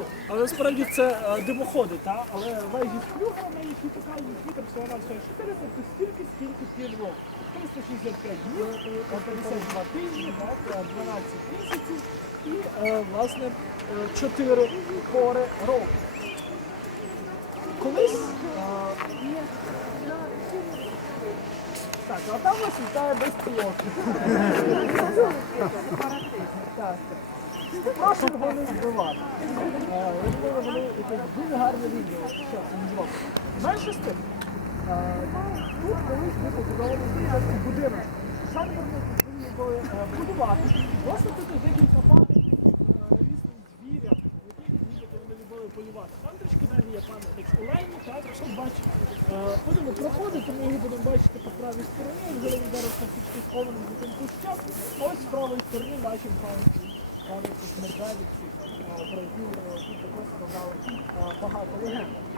світу, але насправді це е, димоходи, та? але вежі з флюгерами, які показують вітер всього на все 4, тобто стільки, скільки року. 365 днів, е, 52 тижні, так, е, 12 місяців і, е, власне, 4 пори року. Колись е, так, а там вас вітає безпілотник. Так. Прошу його не збивати. Е, Я думаю, вони якесь дуже гарне відео. Менше з тим. е, Тут колись ми спочатку будинок. Сам будинок були е, будувати. Просто тут декілька пам'ятників е, різним звірям, яких нібито вони любили полювати. Там трішки далі є пам'ятник Олені, так, якщо бачите, е, будемо проходити, ми його будемо бачити по правій стороні, вже він зараз на за тим кущем. Ось з правої сторони бачимо пам'ятник пам'ятник медведівців, е, про які е, тут 好不厉害